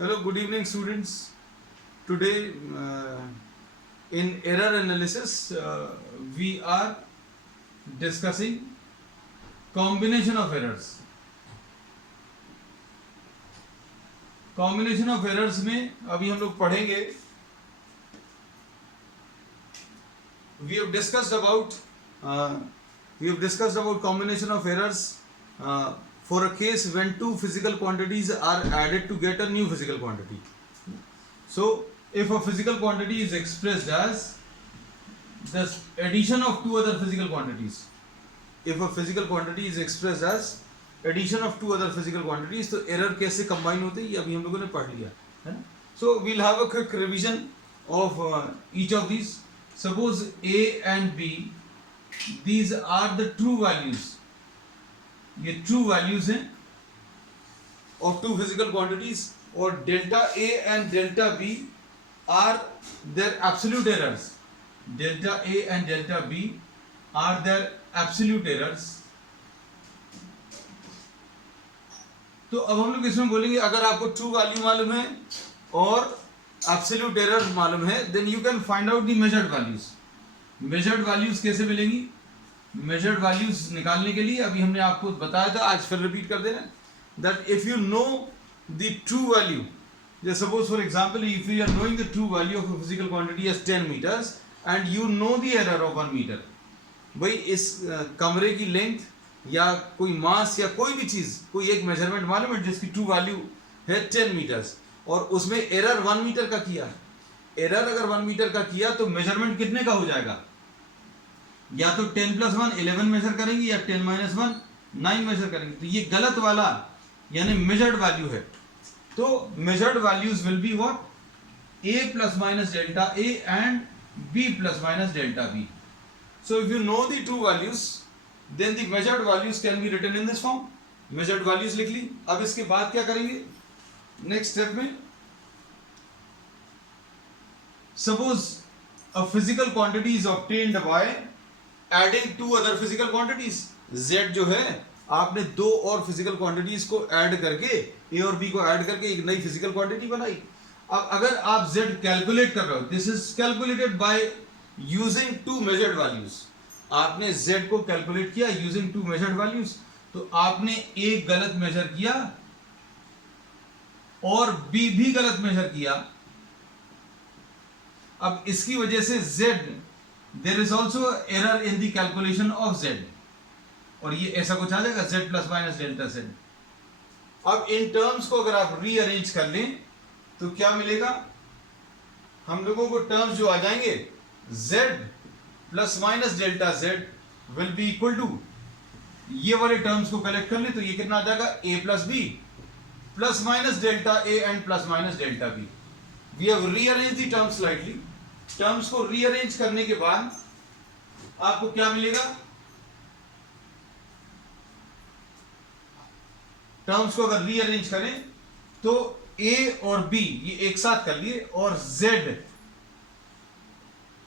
Hello, good evening, students. Today, in error analysis, we are discussing combination of errors. Combination of errors में अभी हम लोग पढ़ेंगे. We have discussed about combination of errors for a case when two physical quantities are added to get a new physical quantity. So, if a physical quantity is expressed as the addition of two other physical quantities, if a physical quantity is expressed as addition of two other physical quantities, तो error कैसे combine होते हैं ये अभी हम लोगों ने पढ़ लिया है ना. So we'll have a quick revision of each of these. Suppose A and B, these are the true values. ये true values हैं of two physical quantities, और delta A and delta B are their absolute errors. Delta A and delta B are their absolute errors. तो अब हम लोग इसमें बोलेंगे अगर आपको ट्रू वैल्यू मालूम है और एब्सोल्यूट एरर मालूम है, then you can find out the measured values. Measured values कैसे मिलेंगी? मेजर्ड वैल्यूज निकालने के लिए अभी हमने आपको बताया था, आज फिर रिपीट कर देना, that if you know the true value, जैसे suppose for example if you are knowing the true value of a physical quantity as 10 meters and you know the error of 1 meter. भाई इस कमरे की length या कोई मास या कोई भी चीज, कोई एक मेजरमेंट मालूम है जिसकी ट्रू वैल्यू है 10 मीटर्स और उसमें एरर 1 मीटर का किया. एरर अगर 1 मीटर का किया तो मेजरमेंट कितने का हो जाएगा? या तो 10 + 1 11 मेजर करेंगे या 10 - 1 9 मेजर करेंगे. तो ये गलत वाला यानी मेजर्ड वैल्यू है. तो measured values will be what? a ± delta a and b ± delta b. So if you know the true values, then the measured values can be written in this form. Measured values लिख ली. अब इसके बाद क्या करेंगे next step में? Suppose a physical quantity is obtained by adding two other physical quantities. Z जो है आपने दो और फिजिकल क्वांटिटीज को ऐड करके, A और B को ऐड करके एक नई फिजिकल क्वांटिटी बनाई. अब अगर आप Z कैलकुलेट कर रहे हो, this is calculated by using two measured values. आपने Z को कैलकुलेट किया यूजिंग टू मेजर्ड वैल्यूज, तो आपने A गलत मेजर किया और B भी गलत मेजर किया. अब इसकी वजह से Z, there is also error in the calculation of Z, और ये ऐसा कुछ आ जाएगा Z ± डेल्टा Z. अब इन टर्म्स को अगर आप रीअरेंज कर लें तो क्या मिलेगा? हम लोगों को टर्म्स जो आ जाएंगे Z ± delta Z will be equal to, ये वाले टर्म्स को कलेक्ट कर ले तो ये कितना आ जाएगा? A + B ± delta A and ± delta B. We have rearrange the terms slightly. Terms को रीअरेंज करने के बाद आपको क्या मिलेगा? टर्म्स को अगर रीअरेंज करें तो A और B ये एक साथ कर लिए और Z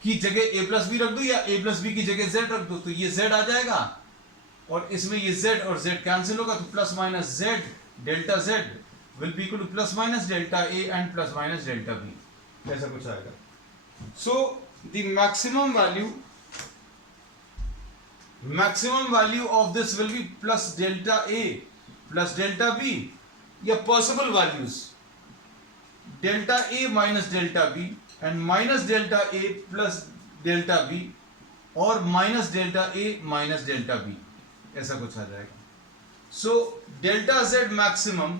की जगह A + B रख दो या A + B की जगह Z रख दो, तो ये Z आ जाएगा और इसमें ये Z और Z कैंसिल होगा, तो ± Z delta Z will be equal to ± delta A and ± delta B. ऐसा कुछ आएगा. So the maximum value of this will be plus delta A plus delta B, या possible values delta A minus delta B and minus delta A plus delta B और minus delta A minus delta B, ऐसा कुछ आ जाएगा. So delta Z maximum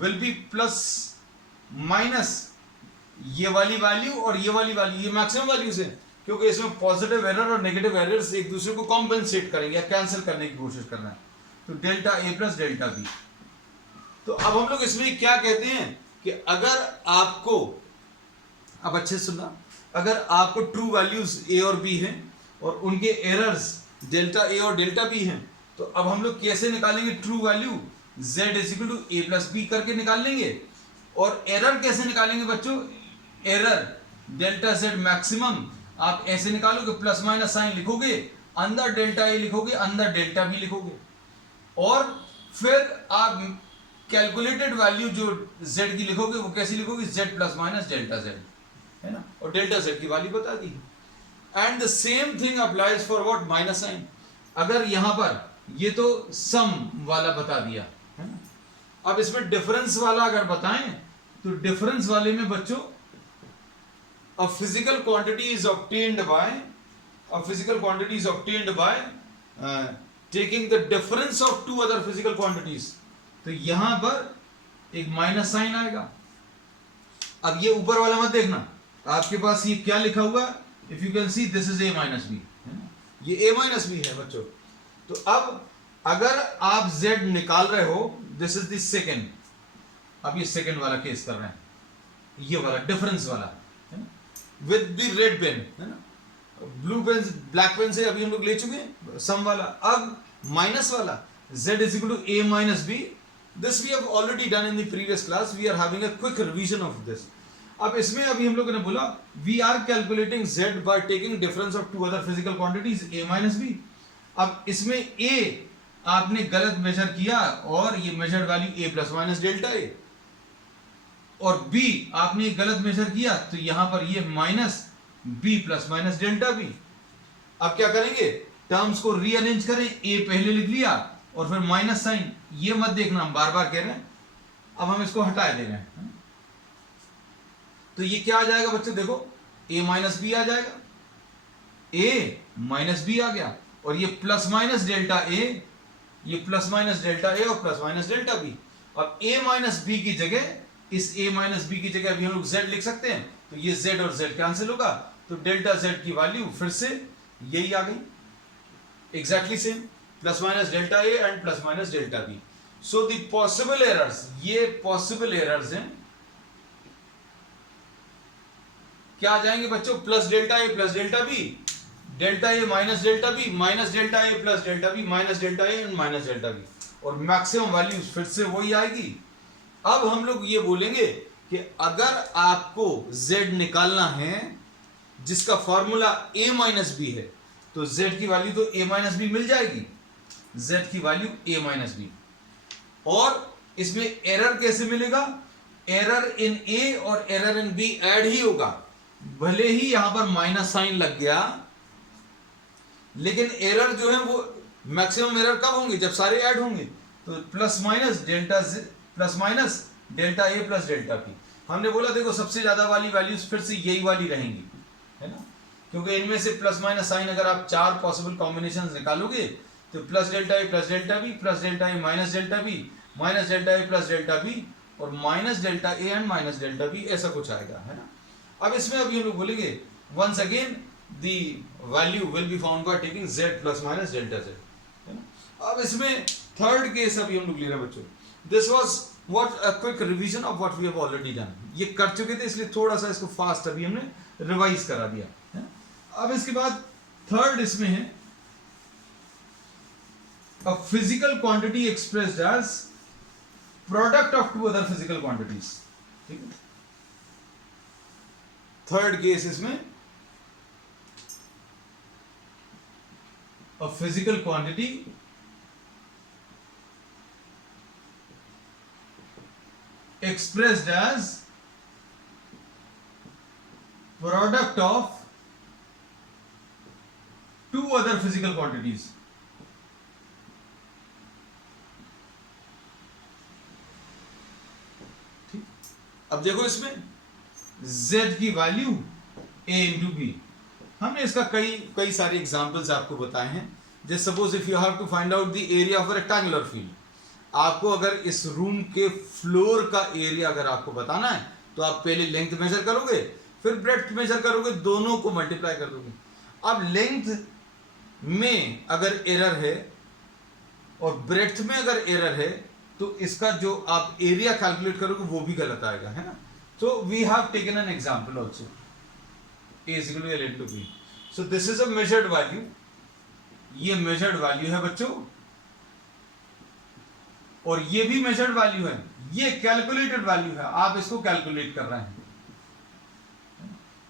will be plus minus ये वाली value और ये वाली वैल्यू, ये मैक्सिमम वैल्यूज है क्योंकि इसमें पॉजिटिव एरर और नेगेटिव एरर्स एक दूसरे को कॉम्पेंसेट करेंगे या कैंसिल करने की कोशिश करना है. तो delta A plus delta B. तो अब हम लोग इसमें क्या कहते हैं कि अगर आपको, अब अच्छे से सुनना, अगर आपको ट्रू वैल्यूज A और B हैं और उनके एरर्स डेल्टा A और डेल्टा B हैं, तो अब हम लोग कैसे निकालेंगे true value? Z = A + B करके निकाल लेंगे. और एरर कैसे निकालेंगे बच्चों? एरर डेल्टा Z मैक्सिमम आप ऐसे निकालोगे, ± साइन लिखोगे, अंदर डेल्टा A लिखोगे, अंदर डेल्टा B लिखोगे, और फिर आप कैलकुलेटेड वैल्यू जो z की लिखोगे वो कैसी लिखोगे, z plus minus delta z, है ना, और डेल्टा z की वैल्यू बता दी। And the same thing applies for what, minus sign. अगर यहां पर ये तो सम वाला बता दिया है ना, अब इसमें डिफरेंस वाला अगर बताएं तो डिफरेंस वाले में बच्चों a physical quantity is obtained by taking the difference of two other physical quantities। तो यहां पर एक माइनस साइन आएगा। अब ये ऊपर वाला मत देखना, आपके पास ये क्या लिखा हुआ, if you can see this is a minus B, ये a माइनस बी है बच्चों। तो अब अगर आप z निकाल रहे हो, दिस इज द सेकेंड, अब ये सेकेंड वाला केस कर रहे हैं, ये वाला डिफरेंस वाला विद द रेड पेन, है ना, ब्लू पेन ब्लैक पेन से अभी हम लोग ले चुके हैं सम वाला। अब माइनस वाला z is equal to a minus b, this we have already done in the previous class, we are having a quick revision of this. अब इसमें अभी हम लोगों ने बोला we are calculating z by taking difference of two other physical quantities a minus b। अब इसमें a आपने गलत मेजर किया और ये measured value a plus minus delta a, और b आपने गलत मेजर किया तो यहां पर ये minus b plus minus delta b। अब क्या करेंगे, टर्म्स को रीअरेंज करें, a पहले लिख लिया और फिर माइनस साइन, ये मत देखना हम बार बार कह रहे हैं, अब हम इसको हटा दे रहे हैं। तो ये क्या आ जाएगा बच्चों, देखो a माइनस बी आ जाएगा, a माइनस बी आ गया, और ये प्लस माइनस डेल्टा a, ये प्लस माइनस डेल्टा a और प्लस माइनस डेल्टा b। अब a माइनस बी की जगह, इस a माइनस बी की जगह अभी हम लोग z लिख सकते हैं, तो ये z और z कैंसिल होगा, तो डेल्टा z की वैल्यू फिर से यही आ गई, exactly same, plus minus delta a and plus minus delta b। So the possible errors, ये पॉसिबल एरर्स हैं, क्या आ जाएंगे बच्चों, plus delta a plus delta b, delta a minus delta b, minus delta a plus delta b, minus delta a and minus delta b, और maximum values फिर से वही आएगी। अब हम लोग ये बोलेंगे कि अगर आपको z निकालना है जिसका फॉर्मूला a माइनस बी है, तो z की वैल्यू तो a माइनस बी मिल जाएगी, z की वैल्यू a माइनस बी। और इसमें एरर कैसे मिलेगा, एरर इन a और एरर इन b ऐड ही होगा, भले ही यहां पर माइनस साइन लग गया, लेकिन एरर जो है वो मैक्सिमम एरर कब होंगे, जब सारे ऐड होंगे। तो plus minus delta plus minus delta a plus delta p, हमने बोला देखो सबसे ज्यादा वाली वैल्यूज फिर से यही वाली रहेंगी, है ना, क्योंकि इनमें से प्लस माइनस साइन अगर आप चार पॉसिबल कॉम्बिनेशंस निकालोगे तो plus delta a plus delta b, plus delta a minus delta b, minus delta a plus delta b, और minus delta a and minus delta b, ऐसा कुछ आएगा, है ना। अब इसमें अभी हम लोग बोलेंगे once again the value will be found by taking z plus minus delta z, है ना। अब इसमें थर्ड केस अभी हम लोग ले रहे हैं बच्चों, this was what a quick revision of what we have already done, ये कर चुके थे इसलिए थोड़ा सा इसको फास्ट अभी हमने रिवाइज करा दिया, है। अब इसके बाद थर्ड इसमें है a physical quantity expressed as product of two other physical quantities, ठीक है। थर्ड केस इसमें a physical quantity expressed as product of two other physical quantities, ठीक। अब देखो इसमें z की वैल्यू a इंटू बी, हमने इसका कई सारे एग्जांपल्स आपको बताए हैं। जैसे suppose if you have to find out the area of a rectangular field, आपको अगर इस रूम के फ्लोर का एरिया अगर आपको बताना है तो आप पहले लेंथ मेजर करोगे, फिर ब्रेड्थ मेजर करोगे, दोनों को मल्टीप्लाई कर दोगे। अब लेंथ में अगर एरर है और ब्रेड्थ में अगर एरर है तो इसका जो आप एरिया कैलकुलेट करोगे वो भी गलत आएगा, है ना। So we have taken an example also. A is equal to L into B. So this is a measured value. ये measured value है बच्चों, और ये भी measured value है, ये calculated value है, आप इसको calculate कर रहे हैं।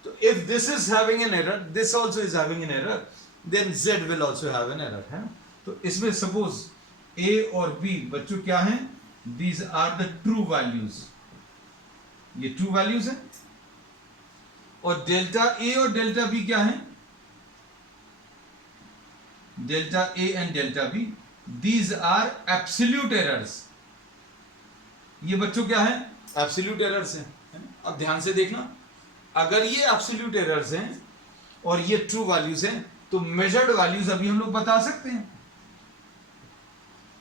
तो if this is having an error, this also is having an error, then Z will also have an error, है ना। तो इसमें suppose A और B बच्चों क्या हैं, these are the true values, ये ट्रू वैल्यूज है। और डेल्टा ए और डेल्टा बी क्या है? Delta A and delta B, these are absolute errors. ये बच्चों क्या है? एब्सोल्यूट एरर्स हैं। अब ध्यान से देखना, अगर ये एब्सोल्यूट एरर्स हैं और ये ट्रू वैल्यूज हैं, तो मेजर्ड वैल्यूज अभी हम लोग बता सकते हैं।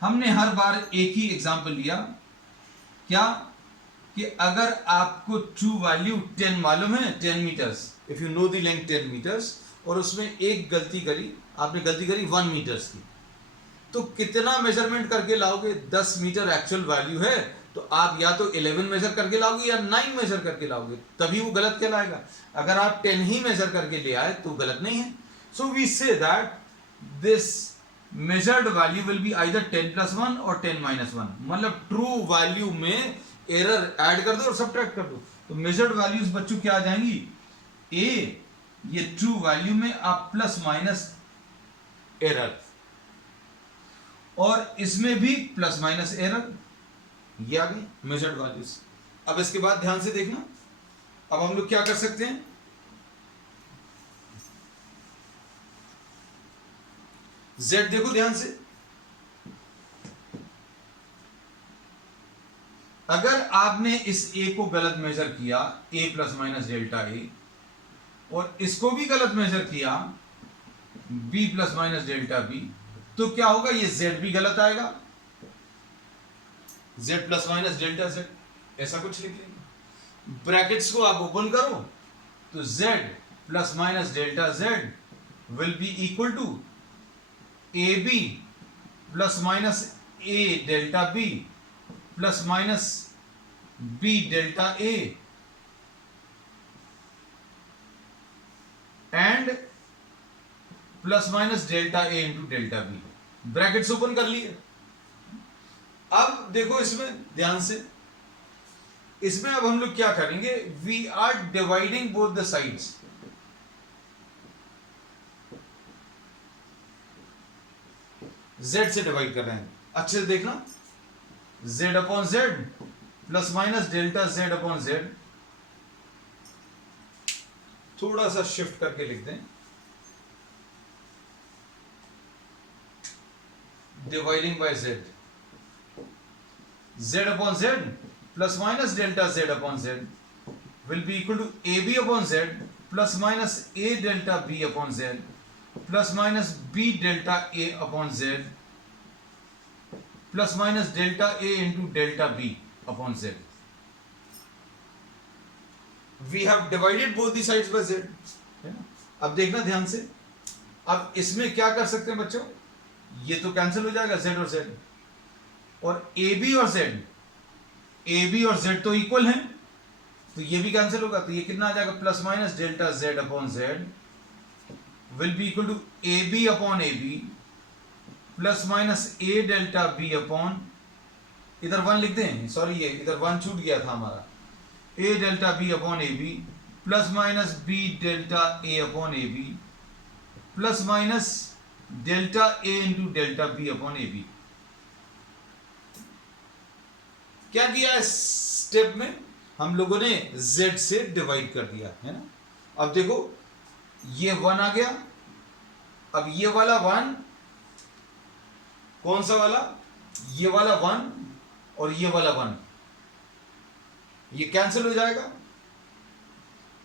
हमने हर बार एक ही एग्जांपल लिया, क्या? कि अगर आपको ट्रू वैल्यू 10 मालूम है, 10 meters, if you know the length 10 meters, और उसमें एक गलती करी, आपने गलती करी 1 मीटर्स की, तो कितना मेजरमेंट करके लाओगे? 10 मीटर एक्चुअल वैल्यू है, तो आप या तो 11 मेजर करके लाओगे या 9 मेजर करके लाओगे, तभी वो गलत कहलाएगा। अगर आप 10 ही मेजर करके ले आए तो गलत नहीं है। So we say that this measured value will be either 10+1 और 10-1, मतलब ट्रू वैल्यू में एरर ऐड कर दो और सब्ट्रैक्ट कर दो, तो मेजर्ड वैल्यूज बच्चों क्या आ जाएंगी? ए, ये ट्रू वैल्यू में आप प्लस माइनस एरर, और इसमें भी प्लस माइनस एरर, ये आ गई मेजर्ड वैल्यूज। अब इसके बाद ध्यान से देखना, अब हम लोग क्या कर सकते हैं? Z देखो ध्यान से, अगर आपने इस A को गलत मेजर किया, A plus minus delta A, और इसको भी गलत मेजर किया, B plus minus delta B, तो क्या होगा? ये Z भी गलत आएगा, Z plus minus delta Z, ऐसा कुछ लिख लेंगे। ब्रैकेट्स को आप ओपन करो, तो Z plus minus delta Z will be equal to AB plus minus A delta B plus minus B delta A and plus minus delta A into delta B। Brackets open कर लिए। अब देखो इसमें ध्यान से, इसमें अब हम लोग क्या करेंगे? We are dividing both the sides. Z से डिवाइड कर रहे हैं, अच्छे से देखना, Z upon Z plus minus delta Z upon Z, थोड़ा सा शिफ्ट करके लिख दें, dividing by Z, Z upon Z plus minus delta Z upon Z will be equal to AB upon Z plus minus A delta B upon Z plus minus B delta A upon Z plus minus delta A into delta B upon Z। We have divided both the sides by Z, है ना? अब देखना ध्यान से, अब इसमें क्या कर सकते हैं बच्चों? ये तो कैंसिल हो जाएगा Z और Z, और AB और Z, AB और Z तो इक्वल हैं, तो ये भी कैंसिल होगा, तो ये कितना आ जाएगा? Plus minus delta Z upon Z will be equal to AB upon AB plus minus A delta B upon, इधर 1 लिख दें, सॉरी ये इधर 1 छूट गया था हमारा, A delta B upon AB plus minus B delta A upon AB plus minus delta A into delta B upon AB। क्या किया इस स्टेप में? हम लोगों ने Z से डिवाइड कर दिया, है ना? अब देखो ये 1 आ गया, अब ये वाला 1, कौन सा वाला? ये वाला 1 और ये वाला 1, ये कैंसिल हो जाएगा।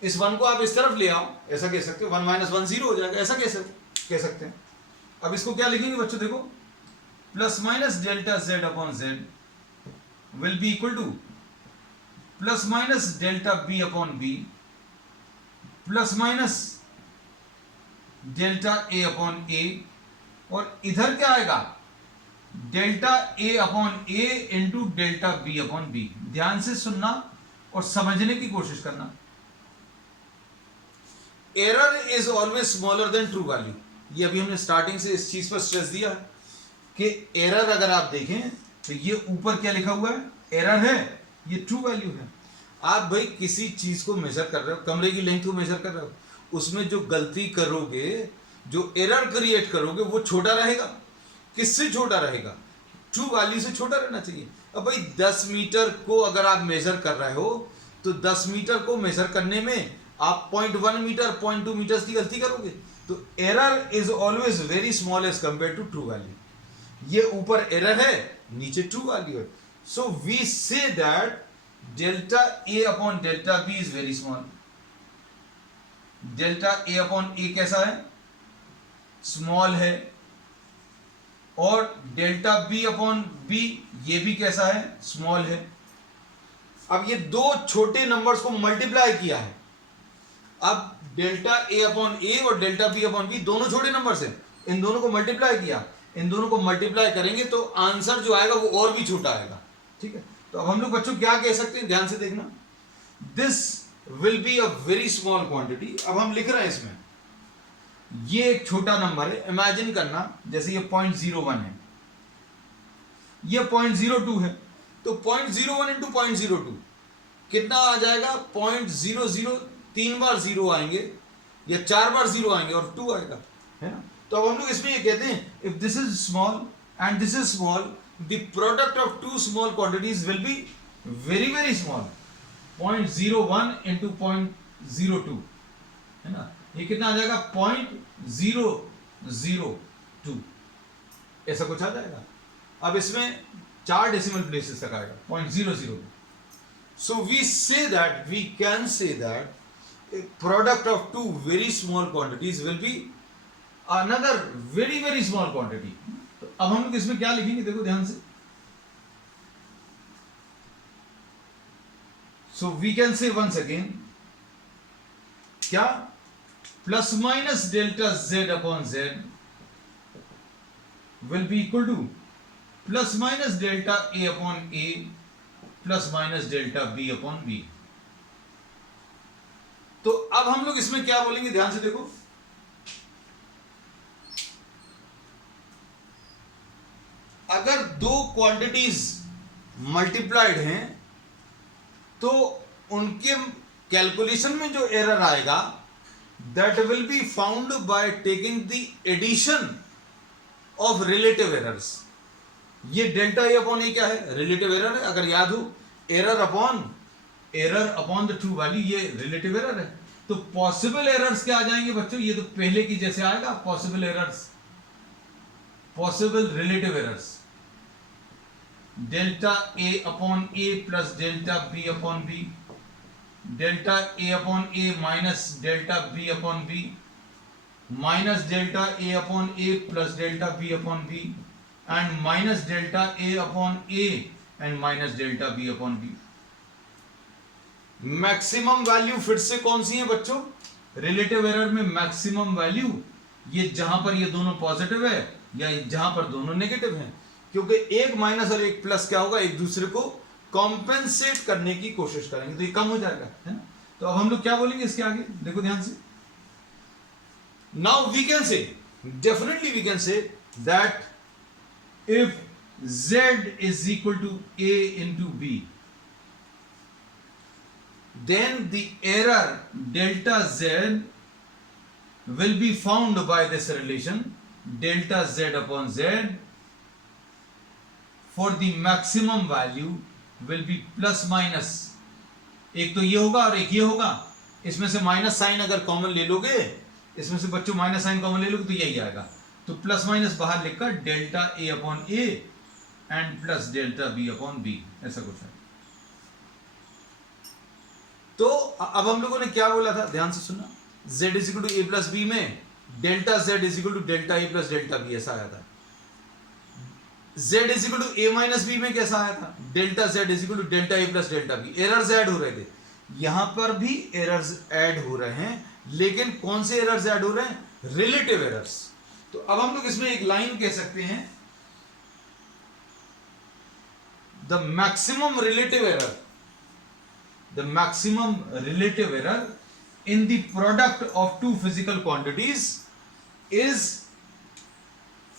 इस 1 को आप इस तरफ ले आओ, ऐसा कह सकते हो, 1 माइनस 1 0 हो जाएगा, ऐसा कह सकते हैं। अब इसको क्या लिखेंगे बच्चों? देखो, plus minus delta Z upon Z will be equal to plus minus delta B upon B plus minus delta A upon A, और इधर क्या आएगा? Delta A upon A into delta B upon B। ध्यान से सुनना और समझने की कोशिश करना। Error is always smaller than true value, ये अभी हमने स्टार्टिंग से इस चीज पर स्ट्रेस दिया है कि एरर अगर आप देखें तो ये ऊपर क्या लिखा हुआ है? एरर है, ये ट्रू वैल्यू है। आप भाई किसी चीज को मेजर कर रहे हो, कमरे की लेंथ को मेजर कर रहे हो, उसमें जो गलती करोगे, जो एरर क्रिएट करोगे, वो छोटा रहेगा। किससे छोटा रहेगा? ट्रू वैल्यू से छोटा रहना चाहिए। अब भाई 10 मीटर को अगर आप मेजर कर रहे हो तो 10 मीटर को मेजर करने में आप 0.1 मीटर 0.2 मीटर की गलती करोगे, तो error is always very small as compare to true value. ये ऊपर एरर है, नीचे ट्रू वैल्यू है। So we say that delta A upon delta B is very small. Delta A upon A कैसा है? स्मॉल है। और डेल्टा बी अपॉन बी ये भी कैसा है? स्मॉल है। अब ये दो छोटे नंबर्स को मल्टीप्लाई किया है। अब डेल्टा ए अपॉन ए और डेल्टा बी अपॉन बी दोनों छोटे नंबर्स हैं, इन दोनों को मल्टीप्लाई किया, इन दोनों को मल्टीप्लाई करेंगे तो आंसर जो आएगा वो और भी छोटा आएगा। ठीक है, तो अब हम लोग बच्चों क्या कह सकते हैं, ध्यान से देखना, this will be a very small quantity. अब हम लिख रहे हैं इसमें, ये एक छोटा नंबर है, इमेजिन करना जैसे ये 0.01 है, ये 0.02 है, तो 0.01 इंटू 0.02 कितना आ जाएगा? 0.00, 3 बार 0 आएंगे या 4 बार 0 आएंगे और 2 आएगा, है ना। तो अब हम लोग इसमें ये कहते हैं, if this is small and this is small, the product of two small quantities will be very very small. 0.01 into 0.02, है ना, ये कितना आ जाएगा? 0.002, ऐसा कुछ आ जाएगा। अब इसमें 4 डेसिमल प्लेसेस तक आएगा, 0.002। So we say that, we can say that product of two very small quantities will be another very very small quantity. तो अब हम लोग इसमें क्या लिखेंगे, देखो ध्यान से। So we can say once again, क्या? Plus minus delta z upon z will be equal to plus minus delta a upon a plus minus delta b upon b। तो अब हम लोग इसमें क्या बोलेंगे, ध्यान से देखो, अगर दो क्वांटिटीज मल्टीप्लाइड हैं तो उनके कैलकुलेशन में जो एरर आएगा that will be found by taking the addition of relative errors। ये डेल्टा ए अपॉन ए क्या है? रिलेटिव एरर है। अगर याद हो, error upon the true value, ये रिलेटिव एरर है। तो पॉसिबल एरर्स क्या आ जाएंगे बच्चों? ये तो पहले की जैसे आएगा, possible errors, possible relative errors, delta A upon A plus delta B upon B, delta A upon A minus delta B upon B, minus delta A upon A plus delta B upon B, and minus delta A upon A and minus delta B upon B. Maximum value फिर से कौन सी है बच्चों? Relative error में maximum value ये जहां पर ये दोनों पॉजिटिव है या जहां पर दोनों नेगेटिव हैं, क्योंकि एक माइनस और एक प्लस क्या होगा, एक दूसरे को कॉम्पेंसेट करने की कोशिश करेंगे तो ये कम हो जाएगा, है ना। तो अब हम लोग क्या बोलेंगे इसके आगे, देखो ध्यान से। Now we can say, definitely we can say that if z is equal to a into b, then the error delta z will be found by this relation delta z upon z for the maximum value will be plus minus, एक तो ये होगा और एक ये होगा, इसमें से माइनस साइन अगर कॉमन ले लोगे, इसमें से बच्चों माइनस साइन कॉमन ले लोगे तो यही आएगा। तो प्लस माइनस बाहर लिखकर delta A upon A and plus delta B upon B, ऐसा कुछ है। तो अब हम लोगों ने क्या बोला था, ध्यान से सुनना, z is equal to A plus B में delta z is equal to delta A plus delta B, ऐसा आया था। z is equal to A minus B में कैसा आया था, delta z is equal to delta A plus delta B. Errors add हो रहे थे, यहां पर भी एरर्स ऐड हो रहे हैं, लेकिन कौन से एरर्स ऐड हो रहे हैं, रिलेटिव एरर्स। तो अब हम लोग इसमें एक लाइन कह सकते हैं, the maximum relative error, the maximum relative error in the product of two physical quantities is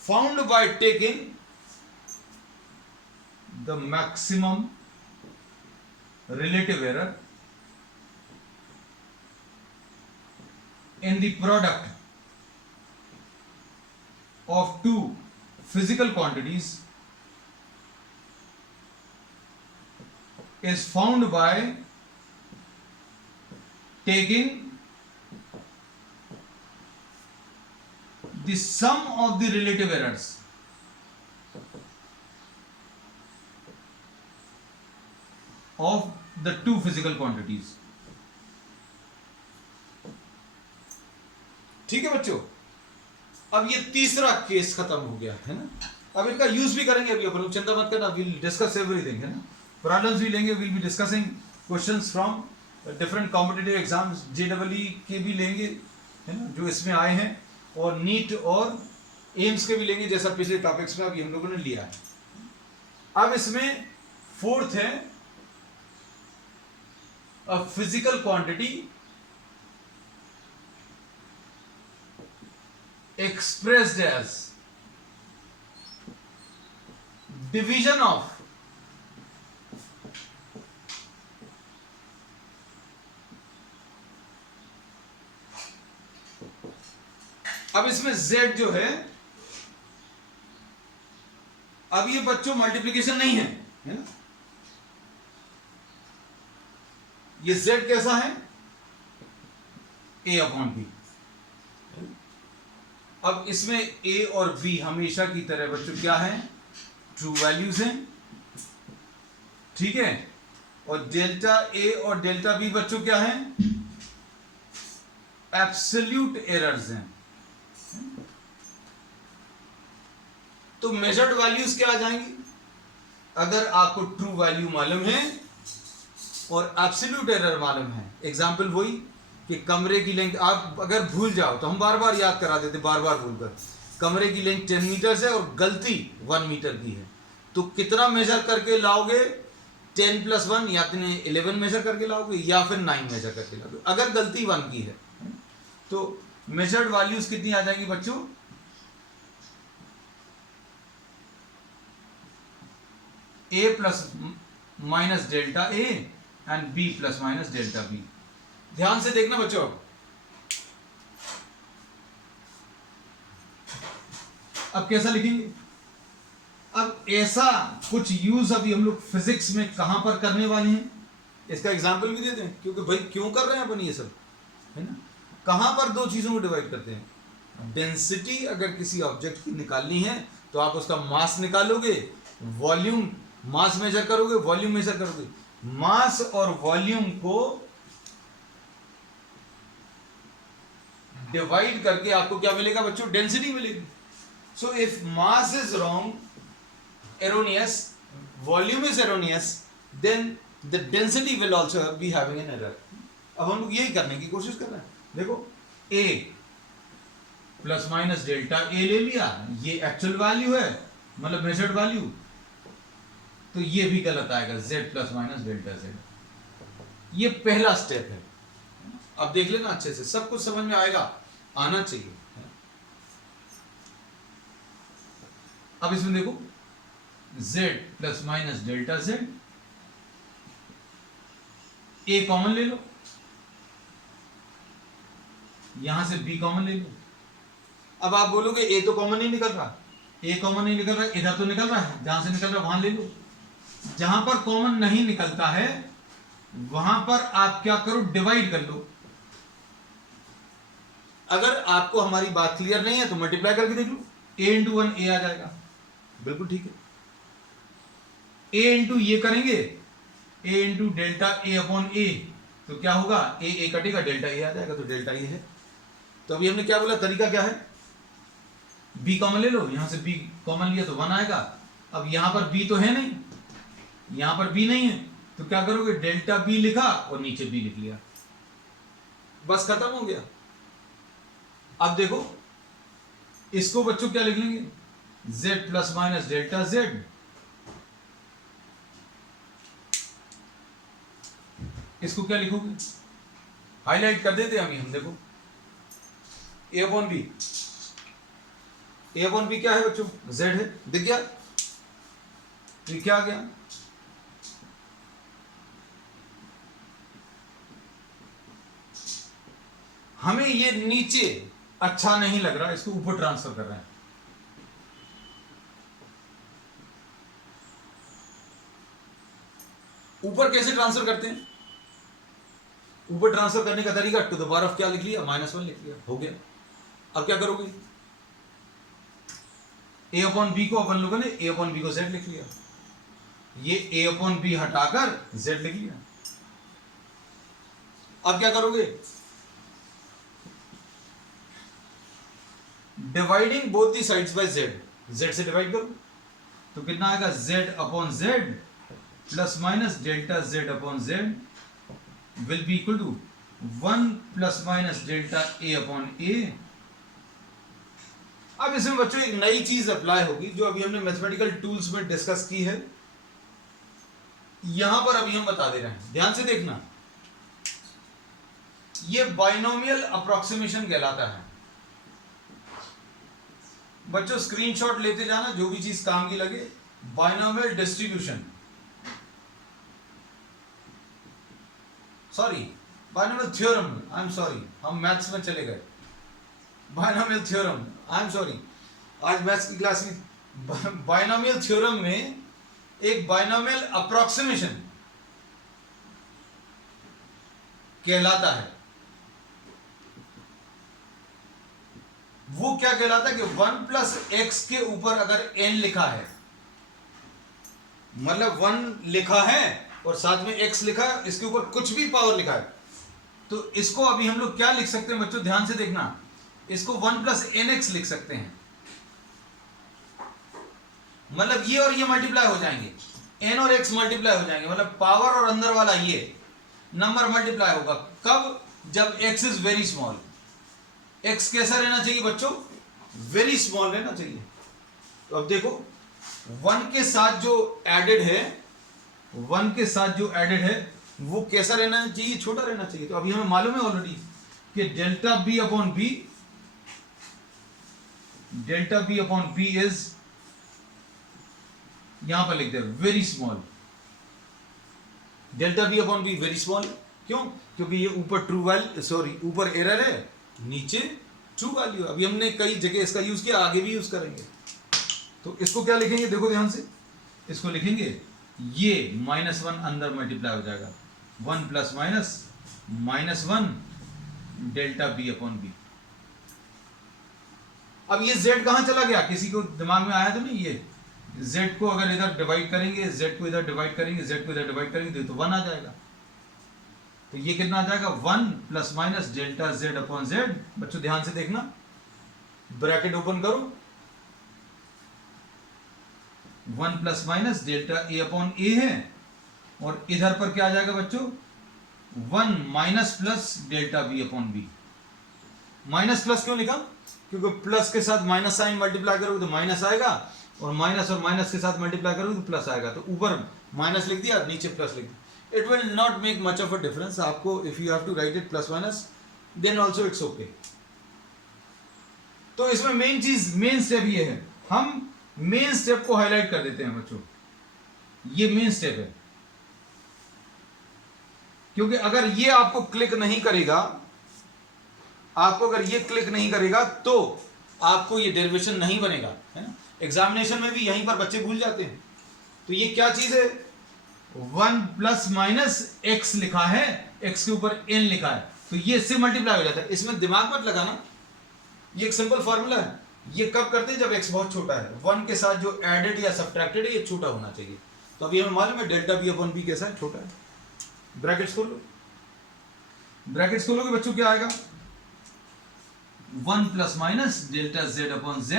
found by taking the maximum relative error in the product of two physical quantities is found by taking the sum of the relative errors of the two physical quantities. ठीक है बच्चों, अब ये तीसरा case खत्म हो गया है ना. अब इनका यूज भी करेंगे अभी अपन, चिंता मत करना, विल डिस्कस एवरीथिंग है ना. प्रॉब्लम्स भी लेंगे, will be discussing questions from different competitive exams, JW के भी लेंगे है ना, जो इसमें आए हैं, और नीट और एम्स के भी लेंगे, जैसा पिछले टॉपिक्स में अभी हम लोगों ने लिया है. अब इसमें फोर्थ है अ physical quantity expressed as division of अब इसमें z जो है, अब ये बच्चों मल्टीप्लिकेशन नहीं है ना, ये z कैसा है, a अपॉन b. अब इसमें a और b हमेशा की तरह बच्चों क्या है, ट्रू वैल्यूज हैं, ठीक है, और डेल्टा a और डेल्टा b बच्चों क्या है, एब्सोल्यूट एरर्स हैं. तो मेजर्ड वैल्यूज क्या आ जाएंगी, अगर आपको ट्रू वैल्यू मालूम है और एब्सोल्यूट एरर मालूम है. एग्जाम्पल वही कि कमरे की लेंथ आप अगर भूल जाओ तो हम बार बार याद करा देते, बार बार भूलकर. कमरे की लेंथ 10 मीटर है और गलती 1 मीटर की है, तो कितना मेजर करके लाओगे, 10 + 1, या 11 मेजर करके लाओगे या फिर 9 मेजर करके लाओगे, अगर गलती 1 की है. तो मेजर्ड वैल्यूज कितनी आ जाएंगी बच्चों, a ± delta a and b ± delta b. ध्यान से देखना बच्चों, अब कैसा लिखेंगे. अब ऐसा कुछ यूज अभी हम लोग फिजिक्स में कहां पर करने वाले हैं, इसका एग्जांपल भी देते हैं, क्योंकि भाई क्यों कर रहे हैं अपन ये सब, है ना. कहां पर दो चीजों को डिवाइड करते हैं, डेंसिटी अगर किसी ऑब्जेक्ट की निकालनी है तो आप उसका मास निकालोगे, वॉल्यूम मास मेजर करोगे, वॉल्यूम मेजर करोगे. मास और वॉल्यूम को डिवाइड करके आपको क्या मिलेगा बच्चों, डेंसिटी मिलेगी. So if mass is wrong, erroneous, volume is erroneous, then the density will also be having an error. अब हम लोग यही करने की कोशिश कर रहे हैं. देखो a ± डेल्टा a ले लिया, ये एक्चुअल वैल्यू है, मतलब मेजर्ड वैल्यू, तो ये भी गलत आएगा, z ± डेल्टा z. ये पहला स्टेप है. अब देख लेना अच्छे से, सब कुछ समझ में आएगा, आना चाहिए. अब इसमें देखो z ± delta z, a common ले लो, यहां से b कॉमन ले लो. अब आप बोलोगे a तो कॉमन नहीं निकल रहा, a कॉमन नहीं निकल रहा, इधर तो निकल रहा है, जहां से निकल रहा है वहां ले लो. जहां पर कॉमन नहीं निकलता है वहां पर आप क्या करो, डिवाइड कर लो. अगर आपको हमारी बात क्लियर नहीं है तो मल्टीप्लाई करके देख लो, a × 1 a आ जाएगा, बिल्कुल ठीक है. a × ये करेंगे, a × delta a upon a, तो क्या होगा, a कटेगा, डेल्टा a आ जाएगा, तो डेल्टा a है. तो अभी हमने क्या बोला, तरीका क्या है, b कॉमन ले लो, यहां से b कॉमन लिया तो 1 आएगा. अब यहां पर b तो है नहीं, यहां पर b नहीं है, तो क्या करोगे, डेल्टा b लिखा और नीचे b लिख लिया, बस खत्म हो गया. अब देखो इसको बच्चों क्या लिख लेंगे, z ± डेल्टा z, इसको क्या लिखोगे, हाईलाइट कर देते हम देखो, a upon b. a upon b क्या है बच्चों, z है, दिख गया. तो क्या आ गया, हमें ये नीचे अच्छा नहीं लग रहा, इसको ऊपर ट्रांसफर कर रहे हैं. ऊपर कैसे ट्रांसफर करते हैं? ऊपर ट्रांसफर करने का तरीका टू द पावर ऑफ क्या लिख लिया, -1 लिख लिया, हो गया। अब क्या करोगे, a अपॉन बी को अपन लोगों ने a अपॉन बी को z लिख लिया, ये a अपॉन बी हटाकर z लिख लिया। अब क्या करोगे, dividing both the sides by z, z से डिवाइड करो तो कितना आएगा, z upon z plus minus delta z upon z will be equal to 1 plus minus delta a upon a। अब इसमें बच्चों एक नई चीज अप्लाई होगी जो अभी हमने मैथमेटिकल टूल्स में डिस्कस की है, यहां पर अभी हम बता दे रहे हैं, ध्यान से देखना। ये बाइनोमियल अप्रोक्सीमेशन कहलाता है। बच्चों स्क्रीनशॉट लेते जाना, जो भी चीज काम की लगे। Binomial distribution, sorry binomial theorem, I am sorry, हम मैथ्स में चले गए। Binomial theorem, I am sorry, आज मैथ्स की क्लास में बाइनोमियल थ्योरम में एक बाइनोमियल अप्रोक्सीमेशन कहलाता है। वो क्या कहलाता है कि 1 प्लस एक्स के ऊपर अगर n लिखा है, मतलब 1 लिखा है और साथ में x लिखा है, इसके ऊपर कुछ भी पावर लिखा है, तो इसको अभी हम लोग क्या लिख सकते हैं बच्चों, ध्यान से देखना, इसको 1 प्लस nx लिख सकते हैं। मतलब ये और ये मल्टीप्लाई हो जाएंगे, n और x मल्टीप्लाई हो जाएंगे, मतलब पावर और अंदर वाला ये नंबर मल्टीप्लाई होगा। कब, जब x is very small. x कैसा रहना चाहिए बच्चों, वेरी स्मॉल रहना चाहिए। तो अब देखो 1 के साथ जो एडेड है, 1 के साथ जो एडेड है वो कैसा रहना चाहिए, छोटा रहना चाहिए। तो अभी हमें मालूम है ऑलरेडी कि delta B upon B, delta B upon B is, यहां पर लिख दे very small, delta B upon B very small. क्यों, क्योंकि ये ऊपर ट्रू वैल्यू, सॉरी ऊपर एरर है, नीचे ट्रू वैल्यू। अभी हमने कई जगह इसका यूज किया, आगे भी यूज करेंगे। तो इसको क्या लिखेंगे, देखो ध्यान से, इसको लिखेंगे ये -1 अंदर मल्टीप्लाई हो जाएगा, 1 plus minus -1 delta B upon B. अब ये z कहां चला गया, किसी को दिमाग में आया तो नहीं, ये z को अगर इधर डिवाइड करेंगे, z को इधर डिवाइड करेंगे, z को इधर डिवाइड करेंगे तो 1 आ जाएगा। तो ये कितना आ जाएगा, 1 plus minus delta z upon z। बच्चों ध्यान से देखना, ब्रैकेट ओपन करो, 1 plus minus delta a upon a है, और इधर पर क्या आ जाएगा बच्चों, 1 minus plus delta b upon b। Minus plus क्यों लिखा, क्योंकि प्लस के साथ माइनस साइन मल्टीप्लाई करोगे तो माइनस आएगा, और माइनस के साथ मल्टीप्लाई करोगे तो प्लस आएगा। तो ऊपर माइनस लिख दिया, नीचे प्लस लिख दिया। It will not make much of a difference आपको, if you have to write it plus minus then also it's okay. तो इसमें मेन चीज, मेन स्टेप ये है, हम मेन स्टेप को हाईलाइट कर देते हैं बच्चों, ये मेन स्टेप है। क्योंकि अगर ये आपको क्लिक नहीं करेगा, आपको अगर ये क्लिक नहीं करेगा तो आपको ये डेरिवेशन नहीं बनेगा, है ना। एग्जामिनेशन में भी यहीं पर बच्चे भूल जाते हैं। तो ये क्या चीज है, 1 प्लस माइनस एक्स लिखा है, x के ऊपर n लिखा है, तो ये इससे मल्टीप्लाई हो जाता है। इसमें दिमाग मत लगाना, ये एक सिंपल फॉर्मूला है। ये कब करते हैं, जब x बहुत छोटा है, 1 के साथ जो एडेड या सब्ट्रैक्टेड है ये छोटा होना चाहिए। तो अभी हमें मालूम है डेल्टा बी अपॉन बी कैसा है, छोटा है। ब्रैकेट्स खोल लो, ब्रैकेट्स खोलोगे बच्चों क्या आएगा, 1 plus minus delta z upon z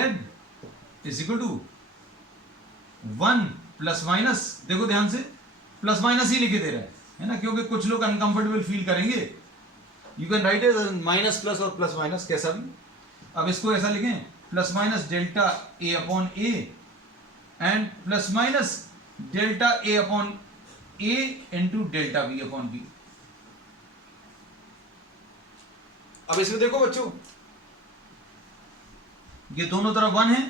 is equal to 1 plus minus, देखो ध्यान से प्लस माइनस ही लिखे दे रहा है ना, क्योंकि कुछ लोग अनकंफर्टेबल फील करेंगे। You can write it minus plus और प्लस माइनस कैसा भी। अब इसको ऐसा लिखें, plus minus delta A upon A and plus minus delta A upon A into delta B upon B. अब इसमें देखो बच्चों, ये दोनों तरफ 1 है,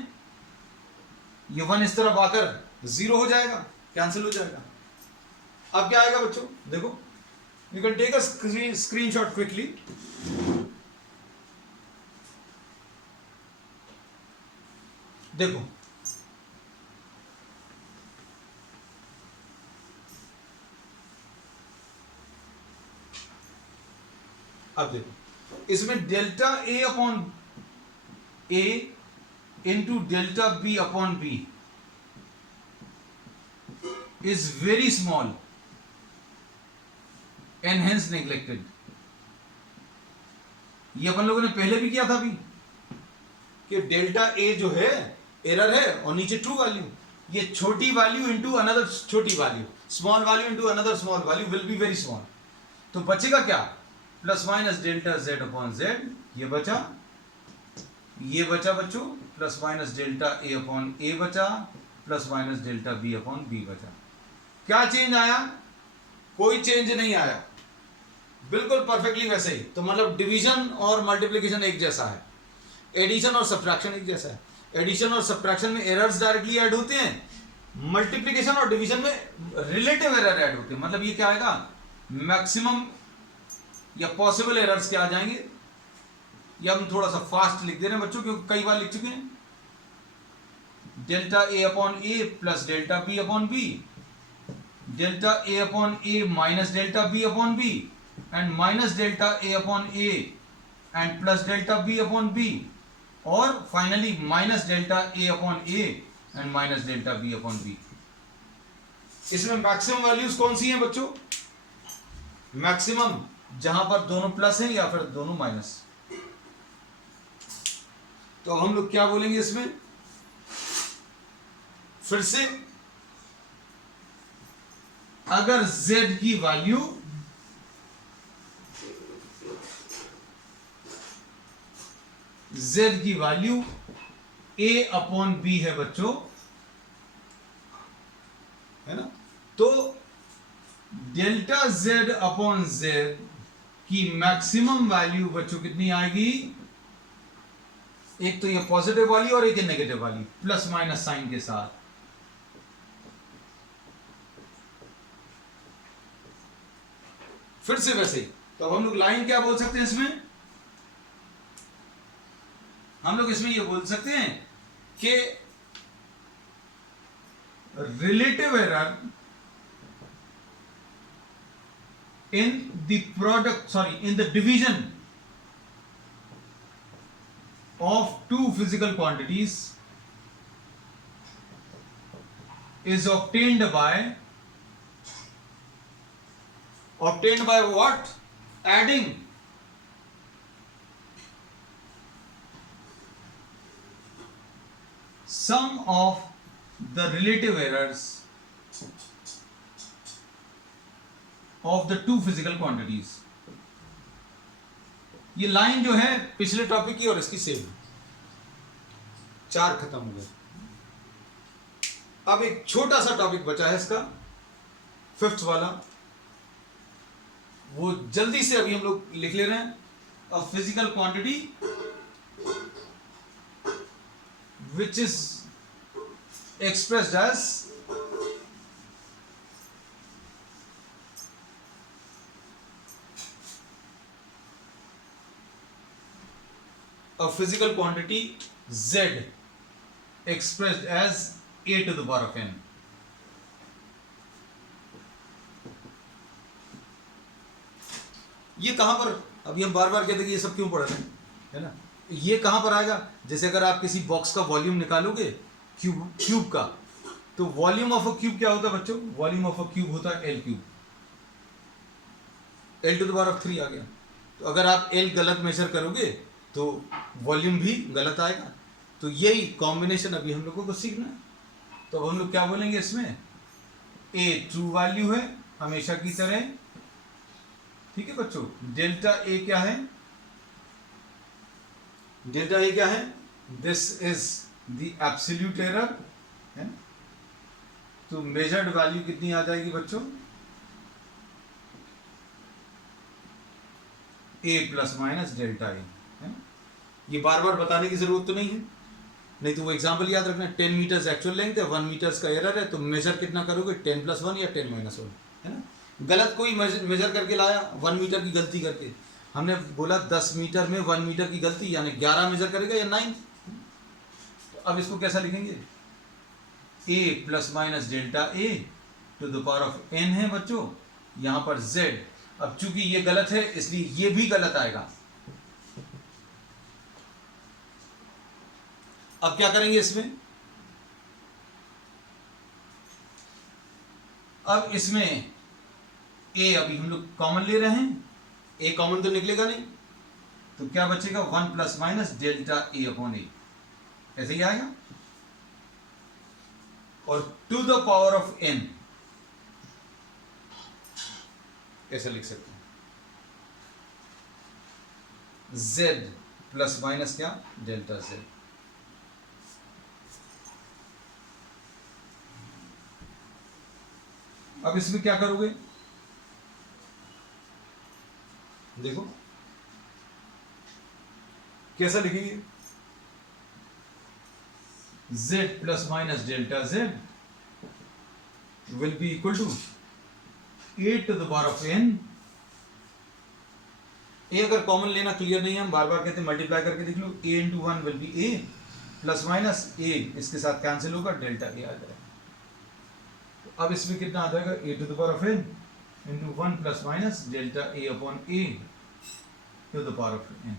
ये 1 इस तरफ आकर 0 हो जाएगा, कैंसिल हो जाएगा। अब क्या आएगा बच्चों, देखो, you can take a screenshot quickly. देखो अब देखो इसमें delta A upon A into delta B upon B is very small and hence neglected. ये अपन लोगों ने पहले भी किया था अभी कि डेल्टा ए जो है एरर है और नीचे ट्रू वैल्यू, ये छोटी वैल्यू इनटू अनदर छोटी value, small value into another small value will be very small. तो बचेगा क्या, plus minus delta Z upon Z, ये बचा बच्चों, plus minus delta A upon A बचा, plus minus delta B upon B बचा। क्या चेंज आया, कोई चेंज नहीं आया, बिल्कुल परफेक्टली वैसे ही। तो मतलब डिवीजन और मल्टीप्लिकेशन एक जैसा है, एडिशन और सब्ट्रैक्शन एक जैसा है। एडिशन और सब्ट्रैक्शन में एरर्स डायरेक्टली ऐड होते हैं, मल्टीप्लिकेशन और डिवीजन में रिलेटिव एरर ऐड होते हैं। मतलब ये क्या आएगा, मैक्सिमम या पॉसिबल एरर्स क्या आ जाएंगे। या हम थोड़ा सा फास्ट लिख दे रहे हैं बच्चों क्योंकि कई बार लिख चुके हैं। Delta A upon A plus delta B upon B, delta A upon A minus delta B upon B, and minus delta A upon A and plus delta B upon B, और finally minus delta A upon A and minus delta B upon B. इसमें maximum values कौन सी हैं बच्चों, maximum जहां पर दोनों plus हैं या फिर दोनों माइनस। तो हम लोग क्या बोलेंगे इसमें, फिर से अगर z की वैल्यू a अपॉन b है बच्चों, है ना, तो डेल्टा z अपॉन z की मैक्सिमम वैल्यू बच्चों कितनी आएगी, एक तो ये पॉजिटिव वाली और एक ये नेगेटिव वाली प्लस माइनस साइन के साथ। फिर से वैसे ही, तो अब हम लोग लाइन क्या बोल सकते हैं इसमें, हम लोग इसमें ये बोल सकते हैं कि relative error in the product, in the division of two physical quantities is obtained by what? Adding sum of the relative errors of the two physical quantities। ये लाइन जो है पिछले टॉपिक की और इसकी सेम, चार खत्म हो गए। अब एक छोटा सा टॉपिक बचा है इसका, फिफ्थ वाला, वो जल्दी से अभी हम लोग लिख ले रहे हैं। A physical quantity which is expressed as a physical quantity z expressed as a to the power of n। ये कहां पर, अभी हम बार बार कहते हैं कि ये सब क्यों पढ़ रहे हैं, है ना, ये कहां पर आएगा, जैसे अगर आप किसी बॉक्स का वॉल्यूम निकालोगे क्यूब का, तो वॉल्यूम ऑफ अ क्यूब क्या होता है बच्चों, वॉल्यूम ऑफ अ क्यूब होता है l cube, l to the power of 3 आ गया। तो अगर आप l गलत मेजर करोगे तो वॉल्यूम भी गलत आएगा। तो यही कॉम्बिनेशन अभी हम लोगों को सीखना है। तो अब हम लोग क्या बोलेंगे इसमें, a ट्रू वैल्यू है हमेशा की तरह, ठीक है बच्चों। डेल्टा a क्या है, डेल्टा a क्या है, this is the absolute error, है ना। तो मेजर्ड वैल्यू कितनी आ जाएगी बच्चों, a plus minus delta a, है। ये बार बार बताने की जरूरत तो नहीं है, नहीं तो वो एग्जांपल याद रखना, 10 मीटर्स एक्चुअल लेंथ है, 1 मीटर्स का एरर है, तो मेजर कितना करोगे, 10 प्लस 1 या 10 माइनस 1, है ना। गलत कोई मेजर करके लाया, 1 मीटर की गलती करके, हमने बोला 10 मीटर में 1 मीटर की गलती, यानी 11 मेजर करेगा या 9। तो अब इसको कैसा लिखेंगे, a plus minus delta a to the power of n है बच्चों, यहाँ पर z, अब चूंकि ये गलत है इसलिए ये भी गलत आएगा। अब क्या करेंगे इसमें, अब इसमें ए अभी हम लोग कॉमन ले रहे हैं, ए कॉमन तो निकलेगा नहीं, तो क्या बचेगा 1 plus minus delta A upon A, ऐसे ही आएगा। और to the power of N ऐसे लिख सकते हैं, z प्लस माइनस क्या डेल्टा z। अब इसमें क्या करोगे, देखो कैसा लिखेंगे, z plus minus delta z will be equal to a to the power of n। A अगर कॉमन लेना क्लियर नहीं है, हम बार बार कहते हैं मल्टीप्लाई करके देख लो, a into 1 will be a plus minus a, इसके साथ कैंसिल होगा, डेल्टा a आ जाएगा। तो अब इसमें कितना आ जाएगा, a to the power of n into 1 plus minus delta a upon a to the power of n।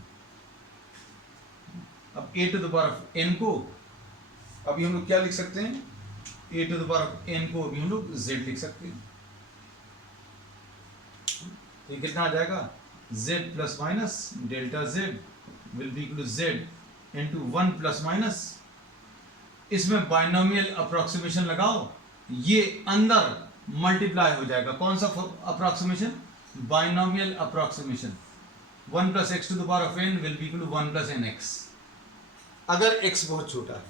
अब a to the power of n को अभी हम लोग क्या लिख सकते हैं, a to the power of n को अभी हम लोग z लिख सकते हैं। तो ये कितना आ जाएगा, z plus minus delta z will be equal to z into 1 plus minus, इसमें बाइनोमियल अप्रोक्सीमेशन लगाओ, ये अंदर मल्टीप्लाई हो जाएगा। कौन सा approximation, binomial approximation. 1 plus x to the power of n will be equal to 1 plus n x, अगर x बहुत छोटा है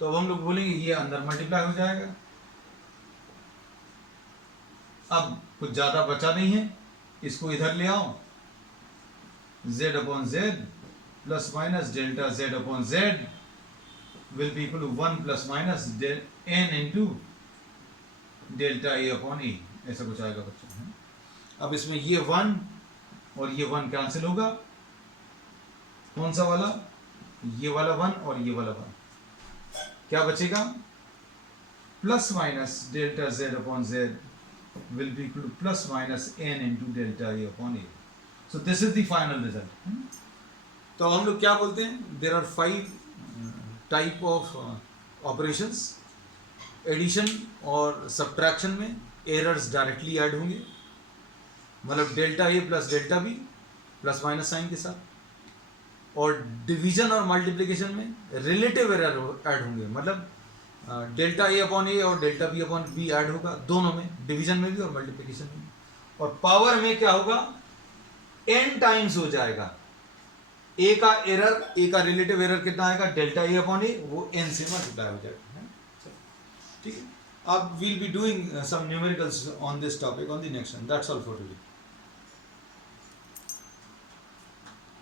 तो अब हम लोग बोलेंगे ये अंदर मल्टीप्लाई हो जाएगा। अब कुछ ज्यादा बचा नहीं है, इसको इधर ले आओ, z upon z plus minus delta z upon z will be equal to 1 plus minus n into delta a upon a, ऐसा कुछ आएगा बच्चों। अब इसमें ये 1 और ये 1 कैंसिल होगा, कौन सा वाला, ये वाला 1 और ये वाला 1, क्या बचेगा, plus minus delta z upon z will be equal to plus minus n into delta a upon a. So this is the final result. तो हम लोग क्या बोलते हैं, there are 5 type of operations. Addition और सब्ट्रैक्शन में errors directly add होंगे, मतलब delta A plus delta B plus minus sign के साथ, और डिवीजन और मल्टीप्लिकेशन में रिलेटिव एरर ऐड होंगे, मतलब डेल्टा ए अपॉन ए और delta B upon b add होगा दोनों में, डिवीजन में भी और मल्टीप्लिकेशन में। और पावर में क्या होगा, n टाइम्स हो जाएगा, ए का एरर, ए का रिलेटिव एरर कितना आएगा, डेल्टा ए अपॉन ए, वो n से मल्टीप्लाई हो जाएगा। ठीक है, अब we'll be doing some numericals on this topic on the next one. That's all for today.